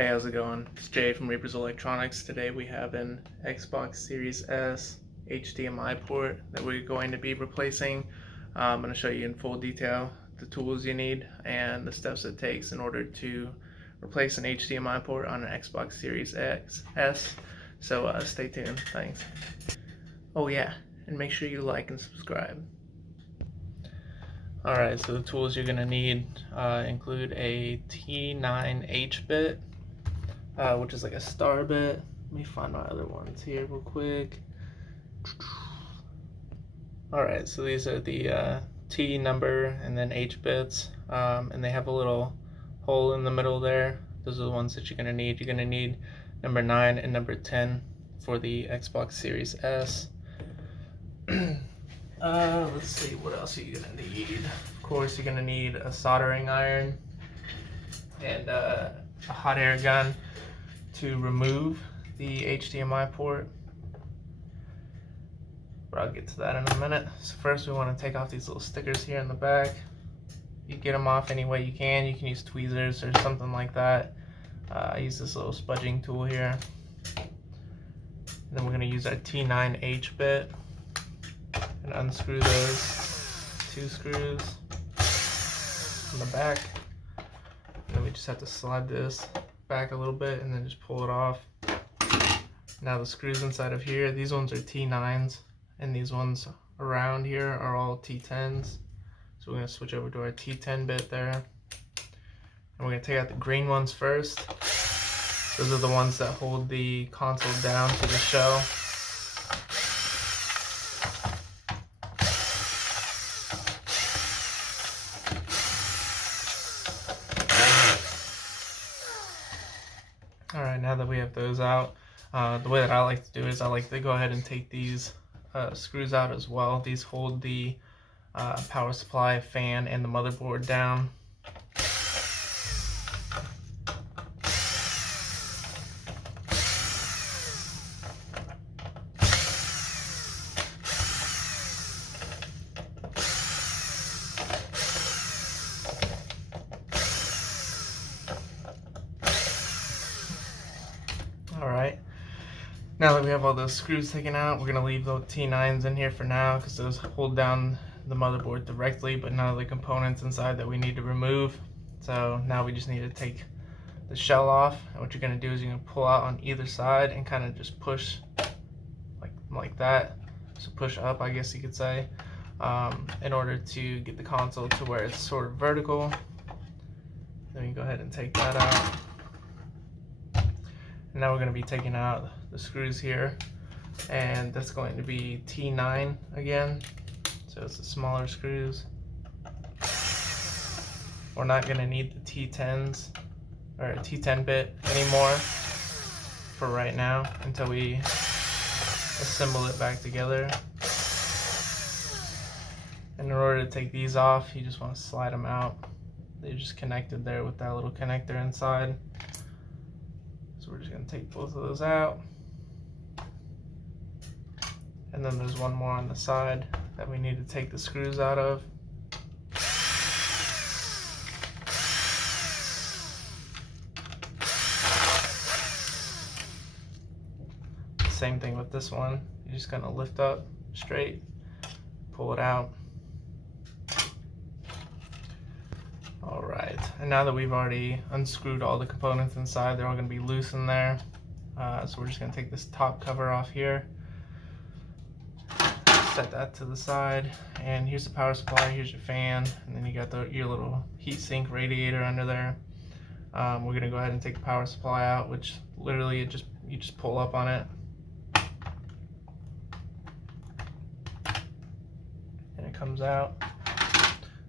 Hey, how's it going? It's Jay from Reaperselectronics. Today we have an Xbox Series S HDMI port that we're going to be replacing. I'm going to show you in full detail the tools you need and the steps it takes in order to replace an HDMI port on an Xbox Series S. So stay tuned. Thanks. Oh yeah, and make sure you like and subscribe. Alright, so the tools you're going to need include a T9H bit, which is like a star bit. Let me find my other ones here real quick. Alright, so these are the T number and then H bits, and they have a little hole in the middle there. Those are the ones that you're going to need. You're going to need number 9 and number 10 for the Xbox Series S. Let's see, what else are you going to need? Of course, you're going to need a soldering iron and a hot air gun to remove the HDMI port, but I'll get to that in a minute. So first we want to take off these little stickers here in the back. You get them off any way you can. You can use tweezers or something like that. I use this little spudging tool here. Then we're going to use our T9H bit and unscrew those 2 screws from the back. And then we just have to slide this back a little bit and then just pull it off. Now the screws inside of here, these ones are T9s and these ones around here are all T10s. So we're going to switch over to our T10 bit there. And we're going to take out the green ones first. Those are the ones that hold the console down to the shell. Alright, now that we have those out, the way that I like to do is I like to go ahead and take these screws out as well. These hold the power supply, fan, and the motherboard down. Alright, now that we have all those screws taken out, we're going to leave the T9s in here for now because those hold down the motherboard directly, but none of the components inside that we need to remove. So now we just need to take the shell off, and what you're going to do is you're going to pull out on either side and kind of just push like that. So push up, I guess you could say, in order to get the console to where it's sort of vertical. Then you go ahead and take that out. And now we're going to be taking out the screws here, and that's going to be T9 again, so it's the smaller screws. We're not going to need the T10s or T10 bit anymore for right now until we assemble it back together. And in order to take these off, you just want to slide them out. They're just connected there with that little connector inside. So we're just going to take both of those out. And then there's one more on the side that we need to take the screws out of. Same thing with this one. You're just going to lift up straight, pull it out. Alright, and now that we've already unscrewed all the components inside, they're all going to be loose in there. So we're just going to take this top cover off here, set that to the side, and here's the power supply, here's your fan, and then you got your little heatsink radiator under there. We're going to go ahead and take the power supply out, which literally you just pull up on it. And it comes out.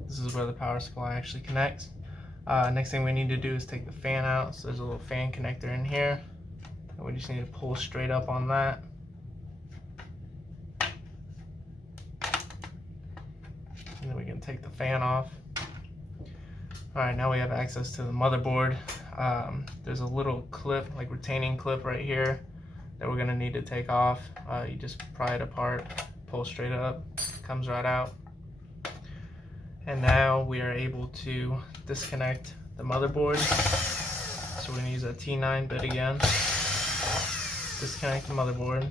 This is where the power supply actually connects. Next thing we need to do is take the fan out. So there's a little fan connector in here, and we just need to pull straight up on that. And then we can take the fan off. Alright, now we have access to the motherboard. There's a little clip, like retaining clip right here, that we're going to need to take off. You just pry it apart, pull straight up, comes right out. And now we are able to disconnect the motherboard. So we're going to use a T9 bit again. Disconnect the motherboard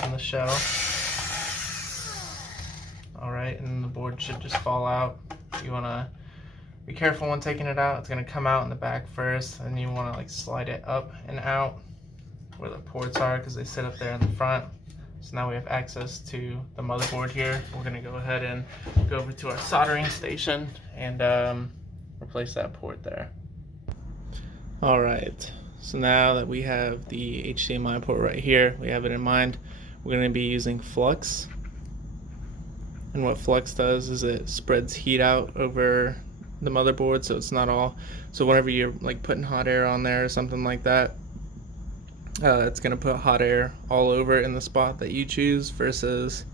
from the shell. Alright, and the board should just fall out. You want to be careful when taking it out. It's going to come out in the back first, and you want to like slide it up and out where the ports are because they sit up there in the front. So now we have access to the motherboard here. We're going to go ahead and go over to our soldering station and replace that port there. Alright, so now that we have the HDMI port right here, we have it in mind, we're going to be using Flux. And what Flux does is it spreads heat out over the motherboard, so it's not all, so whenever you're like putting hot air on there or something like that, it's going to put hot air all over in the spot that you choose versus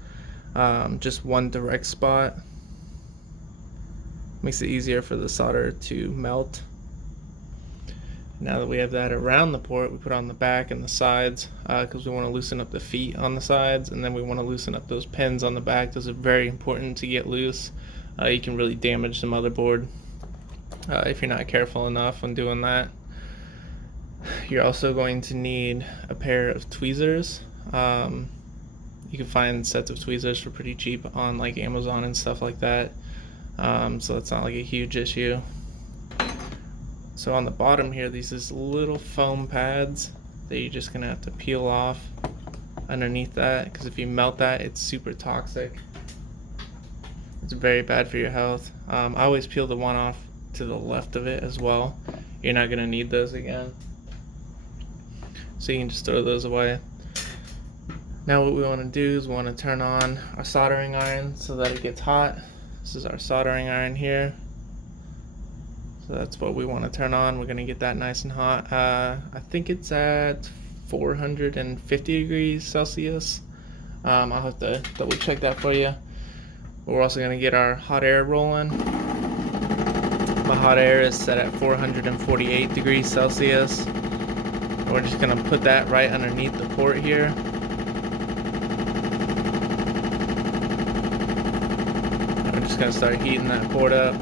just one direct spot. Makes it easier for the solder to melt. Now that we have that around the port, we put on the back and the sides because we want to loosen up the feet on the sides, and then we want to loosen up those pins on the back. Those are very important to get loose. You can really damage the motherboard if you're not careful enough when doing that. You're also going to need a pair of tweezers. You can find sets of tweezers for pretty cheap on like Amazon and stuff like that. So it's not like a huge issue. So on the bottom here, these is little foam pads that you're just gonna have to peel off underneath that, because if you melt that, it's super toxic. It's very bad for your health. I always peel the one off to the left of it as well. You're not gonna need those again. So you can just throw those away. Now what we want to do is we want to turn on our soldering iron so that it gets hot. This is our soldering iron here. So that's what we want to turn on. We're going to get that nice and hot. I think it's at 450 degrees Celsius. I'll have to double check that for you. But we're also going to get our hot air rolling. My hot air is set at 448 degrees Celsius. We're just going to put that right underneath the port here. We're just going to start heating that port up.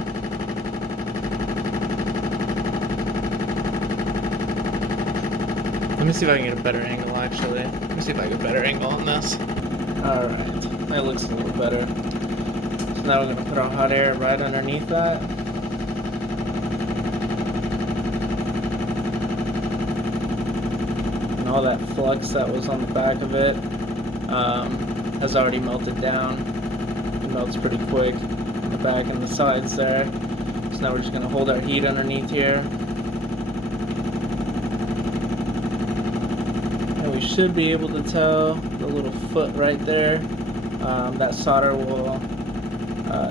Let me see if I can get a better angle actually. Let me see if I get a better angle on this. Alright, that looks a little better. So now we're going to put our hot air right underneath that. And all that flux that was on the back of it has already melted down. It melts pretty quick on the back and the sides there. So now we're just going to hold our heat underneath here. We should be able to tell the little foot right there, that solder will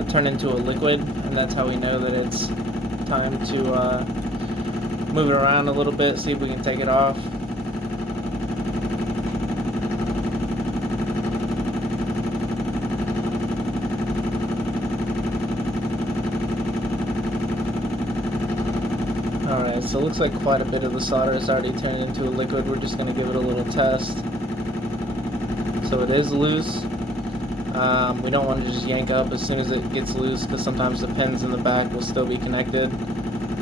turn into a liquid, and that's how we know that it's time to move it around a little bit, see if we can take it off. Alright, so it looks like quite a bit of the solder is already turned into a liquid. We're just going to give it a little test. So it is loose. We don't want to just yank up as soon as it gets loose, because sometimes the pins in the back will still be connected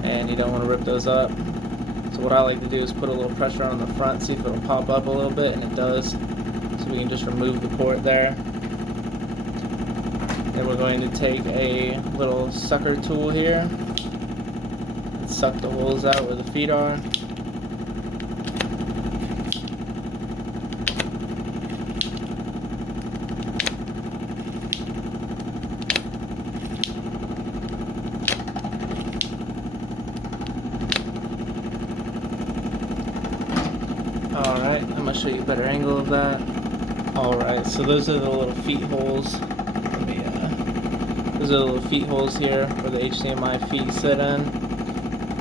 and you don't want to rip those up. So what I like to do is put a little pressure on the front, see if it'll pop up a little bit, and it does. So we can just remove the port there. Then we're going to take a little sucker tool here. Suck the holes out where the feet are. Alright, I'm going to show you a better angle of that. Alright, so those are the little feet holes. Those are the little feet holes here where the HDMI feet sit in.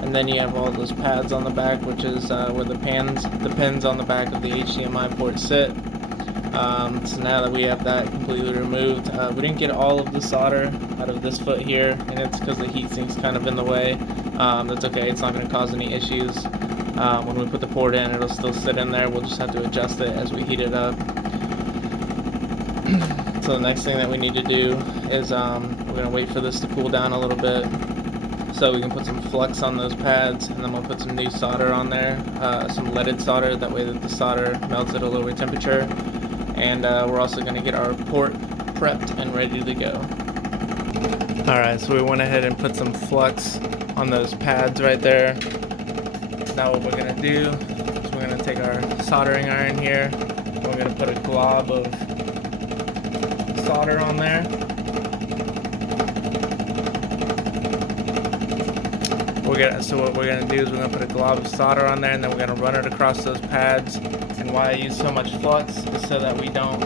And then you have all those pads on the back, which is where the pins on the back of the HDMI port sit. So now that we have that completely removed, we didn't get all of the solder out of this foot here, and it's because the heat sink's kind of in the way. That's okay, it's not going to cause any issues. When we put the port in, it'll still sit in there. We'll just have to adjust it as we heat it up. So the next thing that we need to do is we're going to wait for this to cool down a little bit. So we can put some flux on those pads, and then we'll put some new solder on there, some leaded solder, that way that the solder melts at a lower temperature. And we're also going to get our port prepped and ready to go. Alright, so we went ahead and put some flux on those pads right there. Now what we're going to do is we're going to take our soldering iron here, and we're going to put a glob of solder on there. So what we're going to do is we're going to put a glob of solder on there, and then we're going to run it across those pads. And why I use so much flux is so that we don't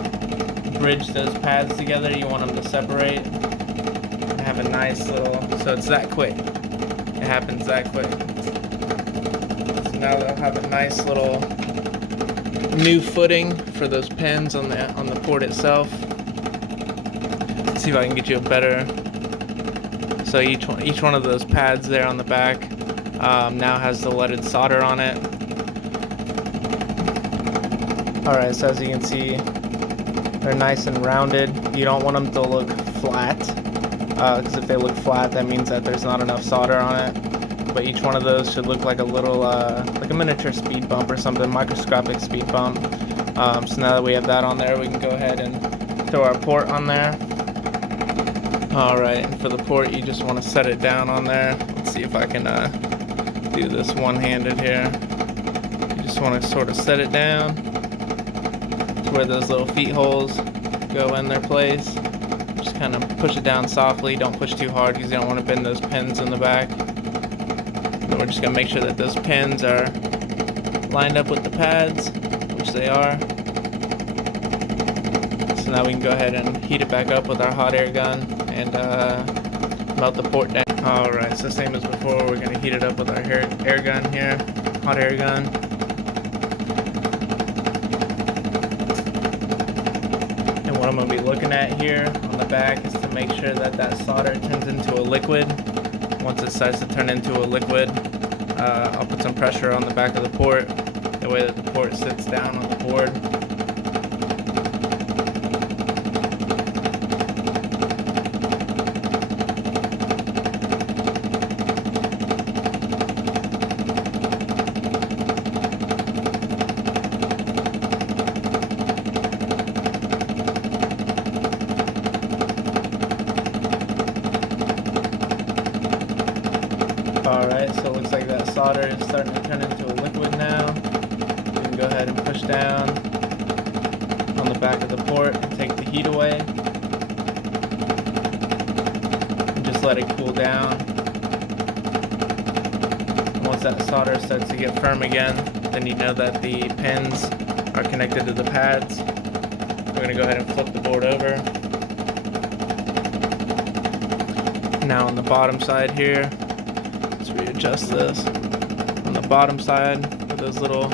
bridge those pads together. You want them to separate and have a nice little, so it's that quick. It happens that quick. So now they'll have a nice little new footing for those pins on the port itself. Let's see if I can get you a better. So each one of those pads there on the back now has the leaded solder on it. Alright, so as you can see, they're nice and rounded. You don't want them to look flat, because if they look flat, that means that there's not enough solder on it. But each one of those should look like a little, like a miniature speed bump or something, microscopic speed bump. So now that we have that on there, we can go ahead and throw our port on there. Alright, and for the port, you just want to set it down on there. Let's see if I can do this one-handed here. You just want to sort of set it down to where those little feet holes go in their place. Just kind of push it down softly. Don't push too hard because you don't want to bend those pins in the back. And we're just going to make sure that those pins are lined up with the pads, which they are. So now we can go ahead and heat it back up with our hot air gun and melt the port down. Alright, so same as before, we're going to heat it up with our air gun here, hot air gun. And what I'm going to be looking at here on the back is to make sure that that solder turns into a liquid. Once it starts to turn into a liquid, I'll put some pressure on the back of the port, the way that the port sits down on the board. Alright, so it looks like that solder is starting to turn into a liquid now. We can go ahead and push down on the back of the port and take the heat away. And just let it cool down. And once that solder starts to get firm again, then you know that the pins are connected to the pads. We're going to go ahead and flip the board over. Now on the bottom side here, let's readjust this. On the bottom side, where those little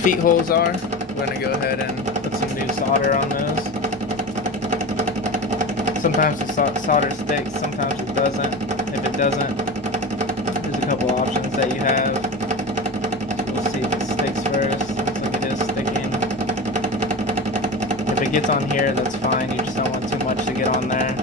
feet holes are, we're going to go ahead and put some new solder on those. Sometimes the solder sticks, sometimes it doesn't. If it doesn't, there's a couple options that you have. We'll see if it sticks first. Looks like it is sticking. If it gets on here, that's fine. You just don't want too much to get on there.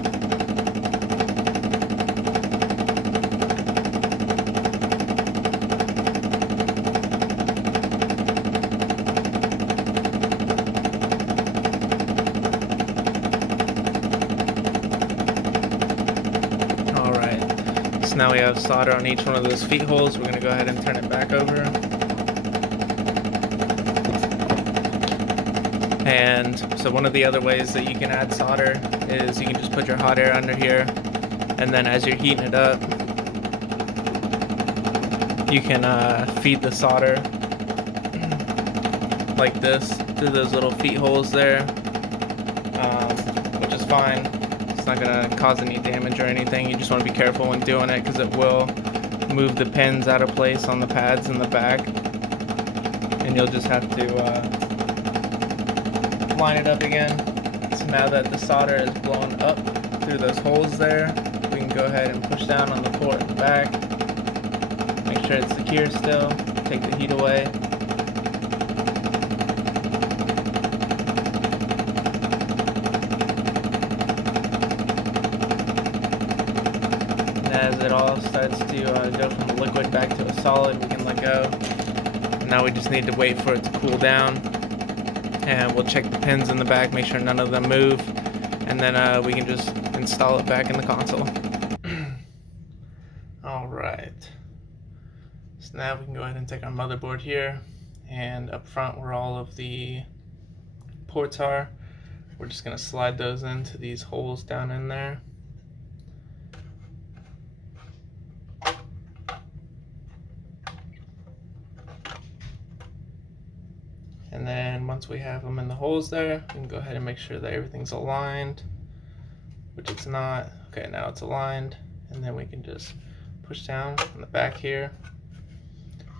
So now we have solder on each one of those feet holes. We're going to go ahead and turn it back over. And so one of the other ways that you can add solder is you can just put your hot air under here, and then as you're heating it up, you can feed the solder like this through those little feet holes there, which is fine. It's not going to cause any damage or anything. You just want to be careful when doing it because it will move the pins out of place on the pads in the back, and you'll just have to line it up again. So now that the solder is blown up through those holes there, we can go ahead and push down on the port in the back, make sure it's secure still, take the heat away. As it all starts to go from a liquid back to a solid, we can let go. And now we just need to wait for it to cool down. And we'll check the pins in the back, make sure none of them move. And then we can just install it back in the console. Alright. So now we can go ahead and take our motherboard here. And up front where all of the ports are, we're just going to slide those into these holes down in there. And then once we have them in the holes there, we can go ahead and make sure that everything's aligned, which it's not. Okay, now it's aligned. And then we can just push down on the back here.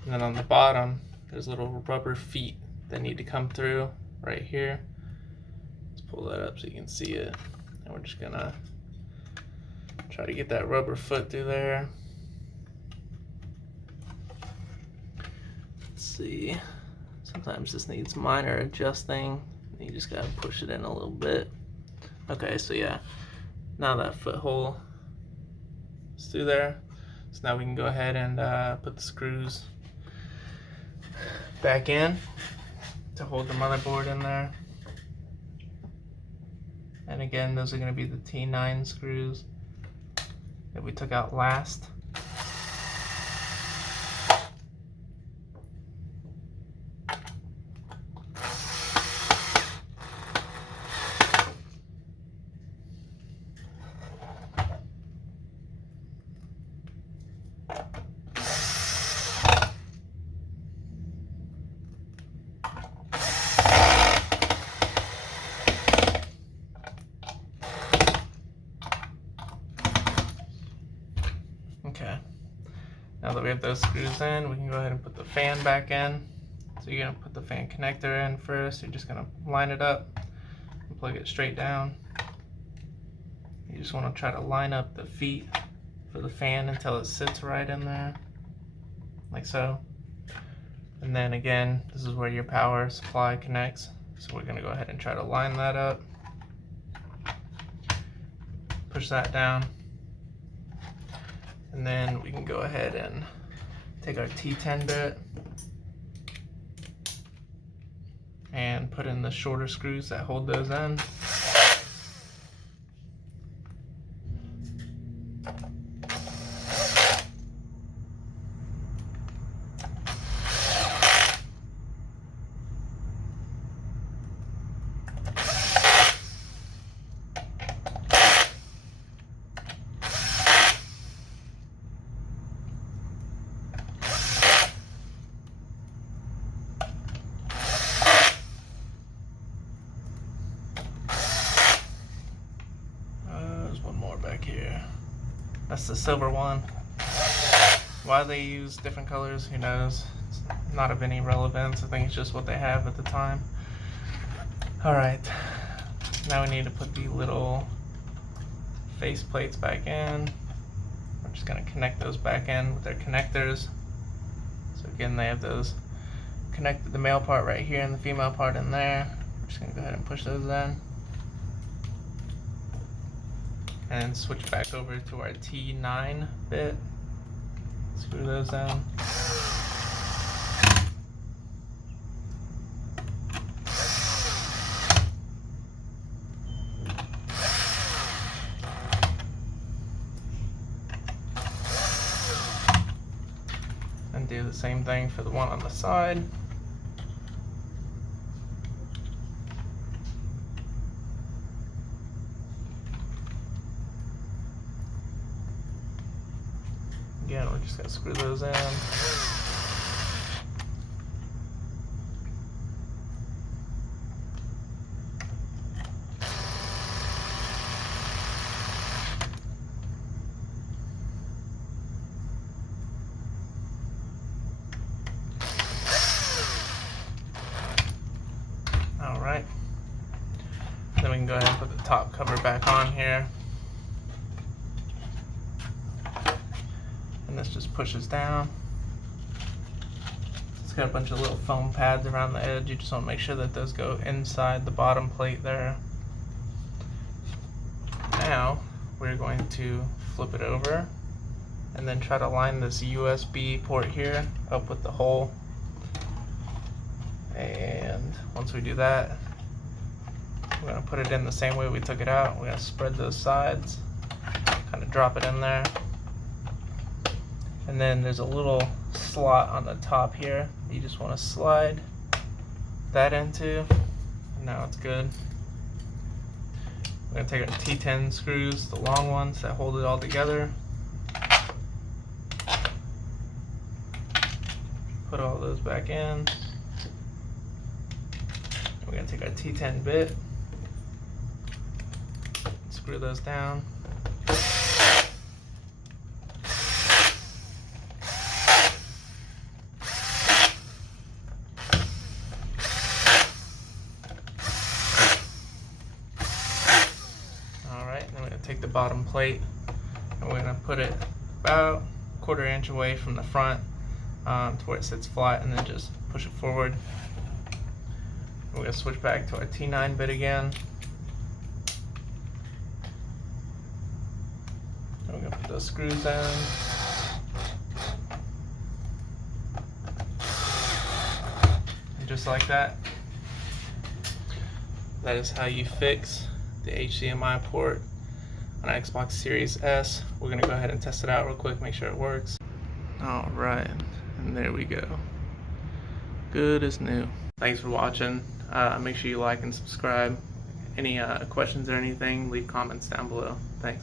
And then on the bottom, there's little rubber feet that need to come through right here. Let's pull that up so you can see it. And we're just gonna try to get that rubber foot through there. Let's see. Sometimes this needs minor adjusting. You just gotta push it in a little bit. Okay, so yeah, now that foothold is through there. So now we can go ahead and put the screws back in to hold the motherboard in there. And again, those are gonna be the T9 screws that we took out last. Okay, now that we have those screws in, we can go ahead and put the fan back in. So you're going to put the fan connector in first. You're just going to line it up and plug it straight down. You just want to try to line up the feet for the fan until it sits right in there, like so. And then again, this is where your power supply connects. So we're going to go ahead and try to line that up. Push that down. And then we can go ahead and take our T10 bit and put in the shorter screws that hold those in. Back here. That's the silver one. Why they use different colors, who knows? It's not of any relevance. I think it's just what they have at the time. Alright, now we need to put the little face plates back in. We're just going to connect those back in with their connectors. So again, they have those connected, the male part right here and the female part in there. We're just going to go ahead and push those in. And switch back over to our T9 bit. Screw those in. And do the same thing for the one on the side. Again, we're just going to screw those in. Alright. Then we can go ahead and put the top cover back on here. And this just pushes down. It's got a bunch of little foam pads around the edge. You just want to make sure that those go inside the bottom plate there. Now we're going to flip it over and then try to line this USB port here up with the hole. And once we do that, we're going to put it in the same way we took it out. We're going to spread those sides, kind of drop it in there. And then there's a little slot on the top here you just want to slide that into. And now it's good. We're going to take our T10 screws, the long ones that hold it all together. Put all those back in. We're going to take our T10 bit, screw those down. Alright, then we're going to take the bottom plate and we're going to put it about a 1/4 inch away from the front to where it sits flat, and then just push it forward. We're going to switch back to our T9 bit again. And we're going to put those screws in. And just like that, that is how you fix the HDMI port on an Xbox Series S. We're going to go ahead and test it out real quick, make sure it works. Alright, and there we go. Good as new. Thanks for watching. Make sure you like and subscribe. Any questions or anything, leave comments down below. Thanks.